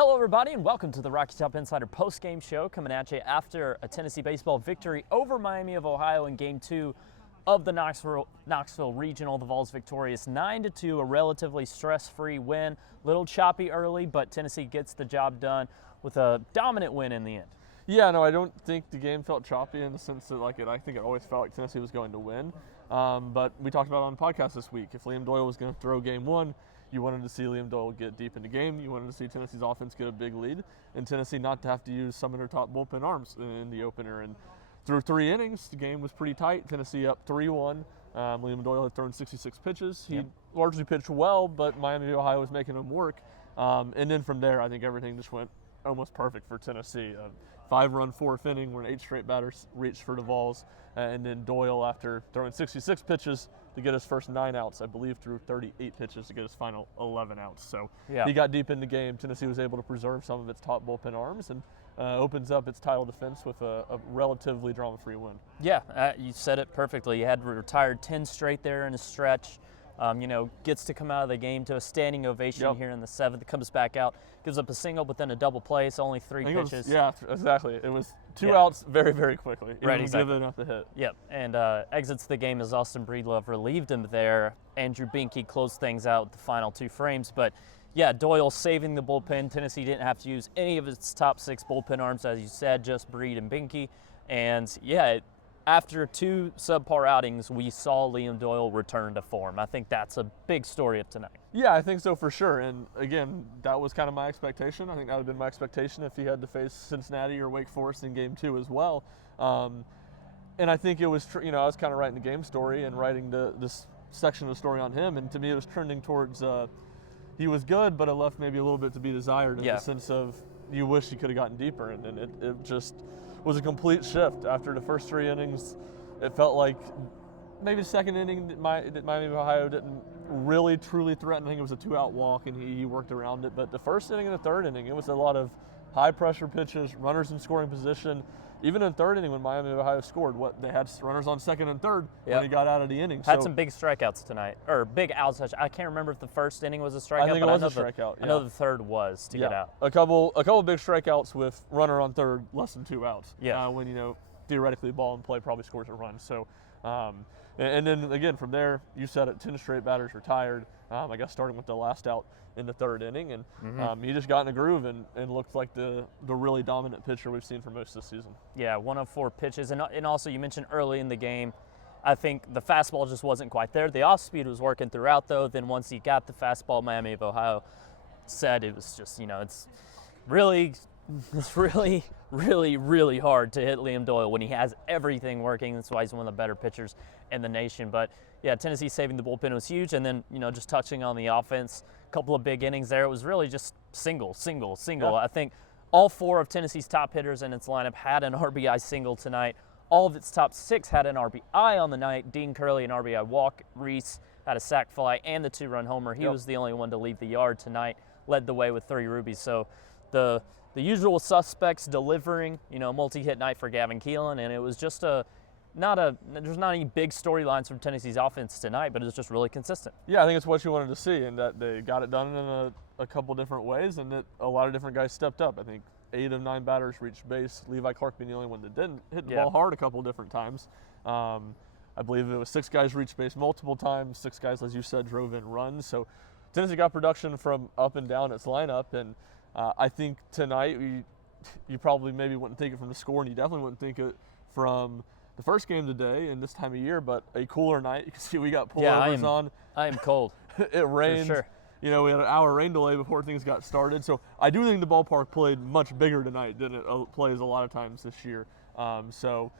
Hello, everybody, and welcome to the Rocky Top Insider post-game show, coming at you after a Tennessee baseball victory over Miami of Ohio in Game 2 of the Knoxville Regional. The Vols victorious 9-2, a relatively stress-free win. Little choppy early, but Tennessee gets the job done with a dominant win in the end. Yeah, no, I don't think the game felt choppy in the sense that, I think it always felt like Tennessee was going to win. But we talked about it on the podcast this week. If Liam Doyle was going to throw Game 1, you wanted to see Liam Doyle get deep in the game. You wanted to see Tennessee's offense get a big lead, and Tennessee not to have to use some of their top bullpen arms in the opener. And through 3 innings, the game was pretty tight. Tennessee up 3-1. Liam Doyle had thrown 66 pitches. He largely pitched well, but Miami of Ohio was making him work. And then from there, I think everything just went almost perfect for Tennessee. 5-run, 4th inning when 8 straight batters reached for the Vols. And then Doyle, after throwing 66 pitches to get his first 9 outs, I believe threw 38 pitches to get his final 11 outs. So he got deep in the game. Tennessee was able to preserve some of its top bullpen arms and opens up its title defense with a relatively drama-free win. Yeah, you said it perfectly. He had retired 10 straight there in a stretch. Gets to come out of the game to a standing ovation here in the 7th. Comes back out, gives up a single, but then a double play, so only 3 pitches. Yeah, exactly. It was 2 outs very, very quickly. Right, exactly. Giving up the hit. Yep, and exits the game as Austin Breedlove relieved him there. Andrew Binke closed things out with the final 2 frames, but yeah, Doyle saving the bullpen. Tennessee didn't have to use any of its top 6 bullpen arms, as you said, just Breed and Binke. And yeah, after 2 subpar outings, we saw Liam Doyle return to form. I think that's a big story of tonight. Yeah, I think so for sure. And again, that was kind of my expectation. I think that would have been my expectation if he had to face Cincinnati or Wake Forest in Game 2 as well. And I think it was, I was kind of writing the game story and writing this section of the story on him. And to me, it was trending towards he was good, but it left maybe a little bit to be desired in the sense of you wish he could have gotten deeper. And it just was a complete shift. After the first 3 innings, it felt like maybe the second inning that Miami of Ohio didn't really truly threaten. I think it was a 2-out walk, and he worked around it. But the first inning and the 3rd inning, it was a lot of high-pressure pitches, runners in scoring position. Even in the 3rd inning when Miami of Ohio scored, they had runners on 2nd and 3rd when he got out of the inning. Had some big strikeouts tonight, or big outs. I can't remember if the first inning was a strikeout. I think it was a strikeout. I know the 3rd was to get out. A couple big strikeouts with runner on 3rd, less than 2 outs. Yeah. When theoretically ball in play probably scores a run. So, and then again from there, you said it, 10 straight batters retired. I guess starting with the last out in the 3rd inning, and he just got in a groove and looked like the really dominant pitcher we've seen for most of the season. Yeah, 1 of 4 pitches, and also you mentioned early in the game, I think the fastball just wasn't quite there. The off-speed was working throughout, though. Then once he got the fastball, Miami of Ohio said it was just, it's really, really hard to hit Liam Doyle when he has everything working. That's why he's one of the better pitchers in the nation. But yeah, Tennessee saving the bullpen was huge. And then, just touching on the offense, a couple of big innings there. It was really just single. Yeah. I think all 4 of Tennessee's top hitters in its lineup had an RBI single tonight. All of its top 6 had an RBI on the night. Dean Curley, an RBI walk. Reese had a sac fly and the 2-run homer. He was the only one to leave the yard tonight, led the way with 3 rubies. So the usual suspects delivering, multi-hit night for Gavin Keelan, and it was just there's not any big storylines from Tennessee's offense tonight, but it was just really consistent. Yeah, I think it's what you wanted to see, and that they got it done in a couple different ways, and that a lot of different guys stepped up. I think 8 of 9 batters reached base. Levi Clark being the only one that didn't. Hit the ball hard a couple different times. I believe it was 6 guys reached base multiple times. 6 guys, as you said, drove in runs. So Tennessee got production from up and down its lineup, and I think tonight you probably maybe wouldn't think it from the score, and you definitely wouldn't think it from the first game today and this time of year, but a cooler night. You can see we got pullovers on. I am cold. It rained. For sure. We had an hour rain delay before things got started. So I do think the ballpark played much bigger tonight than it plays a lot of times this year. So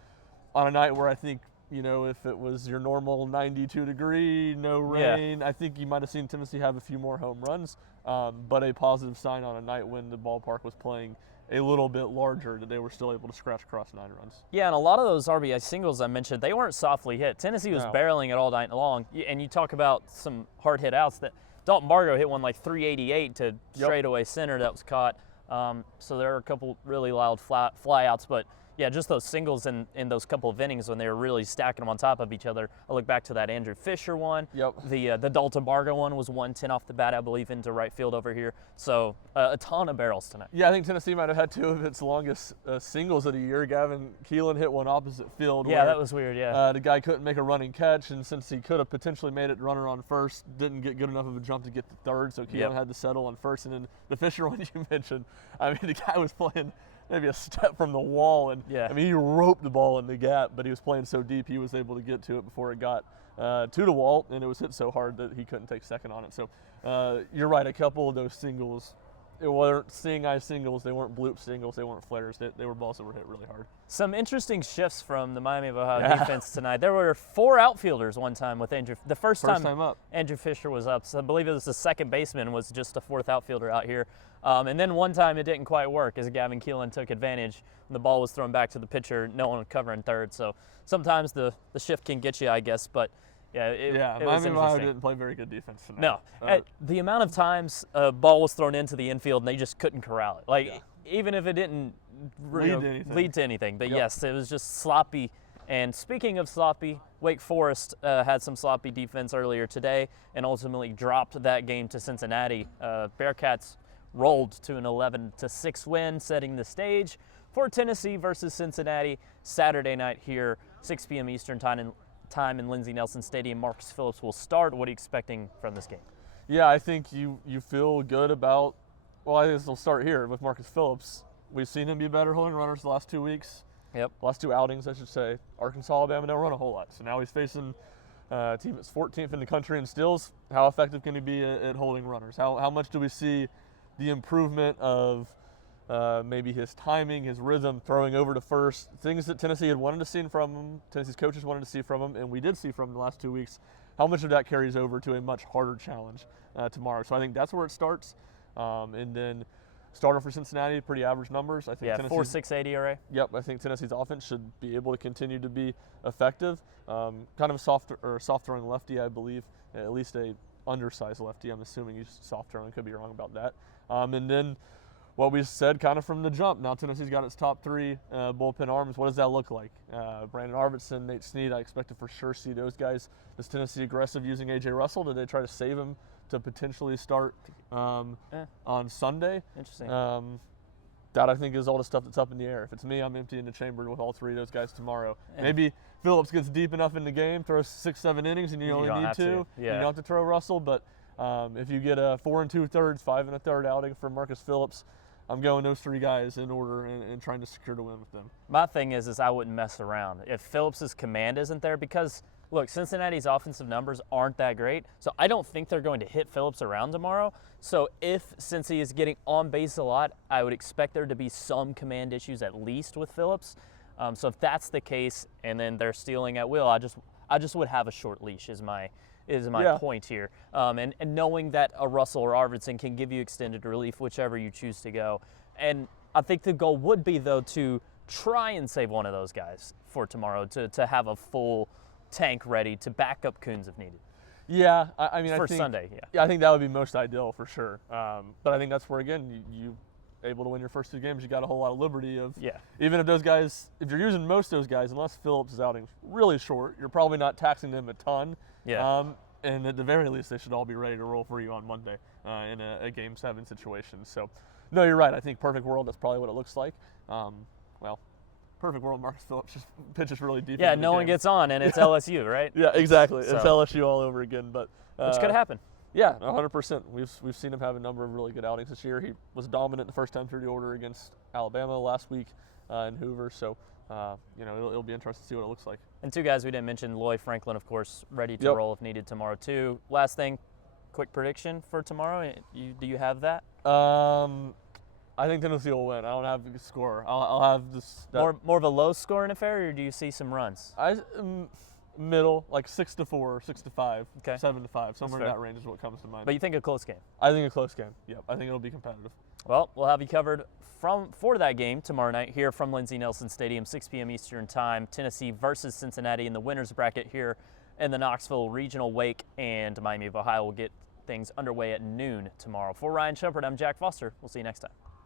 on a night where I think, if it was your normal 92 degree, no rain, I think you might have seen Tennessee have a few more home runs, but a positive sign on a night when the ballpark was playing a little bit larger, that they were still able to scratch across 9 runs. Yeah, and a lot of those RBI singles I mentioned, they weren't softly hit. Tennessee was barreling it all night long, and you talk about some hard hit outs. That Dalton Margot hit one like 388 to straightaway center that was caught. So there were a couple really loud fly outs, but Yeah, just those singles in those couple of innings when they were really stacking them on top of each other. I look back to that Andrew Fisher one. Yep. The Dalton Bargo one was 110 off the bat, I believe, into right field over here. So a ton of barrels tonight. Yeah, I think Tennessee might have had 2 of its longest singles of the year. Gavin Keelan hit one opposite field. Yeah, that was weird, yeah. The guy couldn't make a running catch, and since he could have potentially made it runner on first, didn't get good enough of a jump to get to third, so Keelan had to settle on first. And then the Fisher one you mentioned, I mean, the guy was playing maybe a step from the wall, and I mean, he roped the ball in the gap, but he was playing so deep he was able to get to it before it got to the wall, and it was hit so hard that he couldn't take second on it. So you're right, a couple of those singles, it weren't seeing eye singles, they weren't bloop singles, they weren't flares, they were balls that were hit really hard. Some interesting shifts from the Miami of Ohio defense tonight. There were 4 outfielders one time with Andrew. The first time up. Andrew Fisher was up, so I believe it was the second baseman was just a 4th outfielder out here. And then one time it didn't quite work as Gavin Keelan took advantage. And the ball was thrown back to the pitcher, no one covering third. So sometimes the shift can get you, I guess. But yeah, it was Miami of Ohio interesting. didn't play very good defense tonight. No, the amount of times a ball was thrown into the infield and they just couldn't corral it. Like even if it didn't lead to anything. But yes, it was just sloppy. And speaking of sloppy, Wake Forest had some sloppy defense earlier today and ultimately dropped that game to Cincinnati. Bearcats rolled to an 11-6 win, setting the stage for Tennessee versus Cincinnati Saturday night here, 6 p.m. Eastern time in Lindsey Nelson Stadium. Marcus Phillips will start. What are you expecting from this game? Yeah, I think you feel good about, well, I guess we'll start here with Marcus Phillips. We've seen him be better holding runners the last 2 weeks. Yep. Last 2 outings, I should say. Arkansas, Alabama don't run a whole lot. So now he's facing a team that's 14th in the country in steals. How effective can he be at holding runners? How much do we see the improvement of maybe his timing, his rhythm, throwing over to first, things that Tennessee had wanted to see from him, Tennessee's coaches wanted to see from him, and we did see from him the last 2 weeks. How much of that carries over to a much harder challenge tomorrow? So I think that's where it starts. And then starter for Cincinnati, pretty average numbers. I think 4.68 ERA. Yep, I think Tennessee's offense should be able to continue to be effective. Kind of a soft throwing lefty, I believe, at least a undersized lefty. I'm assuming he's soft throwing. Could be wrong about that. And then what we said kind of from the jump. Now Tennessee's got its top 3 bullpen arms. What does that look like? Brandon Arvidsson, Nate Snead, I expect to for sure see those guys. Is Tennessee aggressive using A.J. Russell? Did they try to save him to potentially start on Sunday? Interesting. That I think is all the stuff that's up in the air. If it's me, I'm emptying the chamber with all 3 of those guys tomorrow. Maybe Phillips gets deep enough in the game, throws 6-7 innings, and you only need 2. You don't have to throw Russell, but if you get a 4 2/3, 5 1/3 outing from Marcus Phillips, I'm going those 3 guys in order and trying to secure the win with them. My thing is I wouldn't mess around. If Phillips's command isn't there, because look, Cincinnati's offensive numbers aren't that great, so I don't think they're going to hit Phillips around tomorrow. So if Cincy is getting on base a lot, I would expect there to be some command issues at least with Phillips. So if that's the case, and then they're stealing at will, I just would have a short leash is my point here. And knowing that a Russell or Arvidsson can give you extended relief, whichever you choose to go. And I think the goal would be, though, to try and save one of those guys for tomorrow, to have a full tank ready to back up Coons if needed. Yeah, I mean, for I think Sunday, I think that would be most ideal for sure. But I think that's where, again, you able to win your first 2 games, you got a whole lot of liberty of, even if those guys, if you're using most of those guys, unless Phillips' outing's really short, you're probably not taxing them a ton. And at the very least, they should all be ready to roll for you on Monday in a Game 7 situation. So, no, you're right. I think perfect world, that's probably what it looks like. Perfect world, Marcus Phillips just pitches really deep. Yeah, no one gets on, and it's LSU, right? Yeah, exactly. So, it's LSU all over again. But which could happen. Yeah, 100%. We've seen him have a number of really good outings this year. He was dominant the first time through the order against Alabama last week in Hoover. So, it'll be interesting to see what it looks like. And 2 guys we didn't mention, Loy Franklin, of course, ready to roll if needed tomorrow too. Last thing, quick prediction for tomorrow. Do you have that? I think Tennessee will win. I don't have a score. I'll have this. More of a low scoring affair, or do you see some runs? Middle, like 6-4, 6-5, okay. 7-5, somewhere in that range is what comes to mind. But you think a close game? I think a close game. Yep, I think it'll be competitive. Well, we'll have you covered for that game tomorrow night here from Lindsey Nelson Stadium, 6 p.m. Eastern Time. Tennessee versus Cincinnati in the winners bracket here in the Knoxville Regional. Wake and Miami of Ohio will get things underway at noon tomorrow. For Ryan Schumpert, I'm Jack Foster. We'll see you next time.